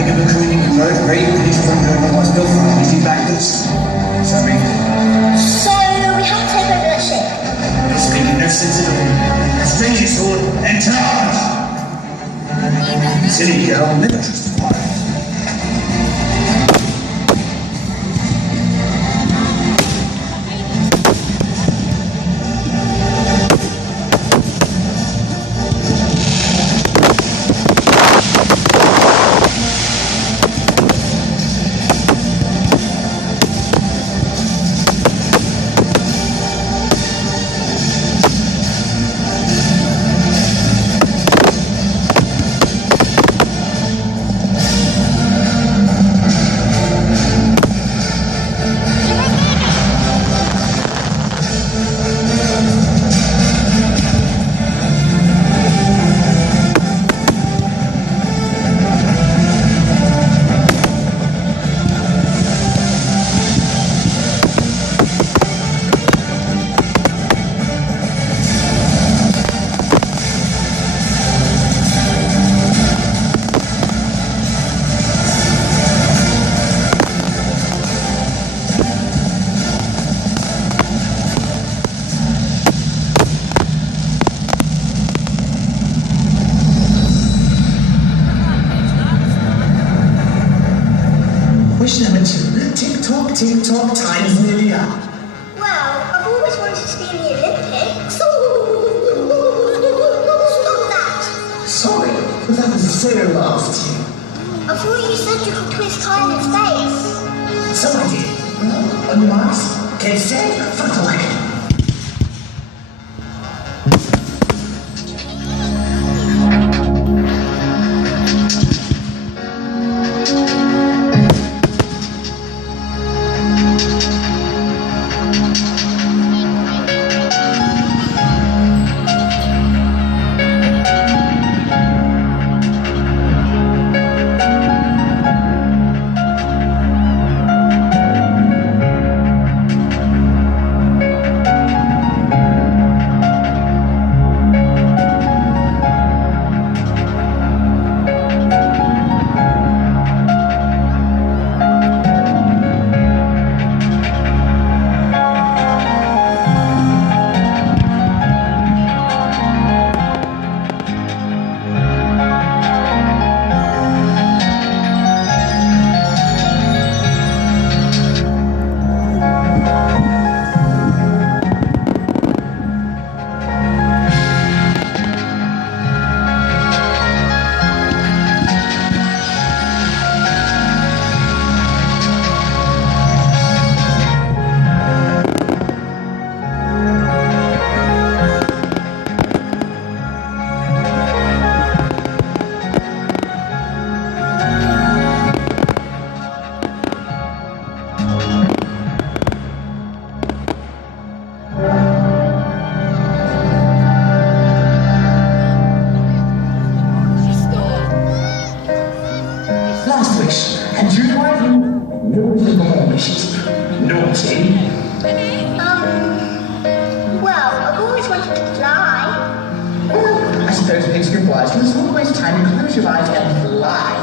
Pick up a crooning and road, great, finish from doing what's built for easy backwards. Sorry. So we have to take over that ship. It's making no sense at all. Strange sword and charge! Silly girl, never trust a pirate. Tick-tock, time's nearly up. Well, I've always wanted to be in the Olympics. Stop that! Sorry, but that was so after you. I thought you said you could twist time and space. So I did. Well, on your marks, get set, fuck like. Well, I've always wanted to fly. I suppose it makes you wise. There's always time to close your eyes and fly.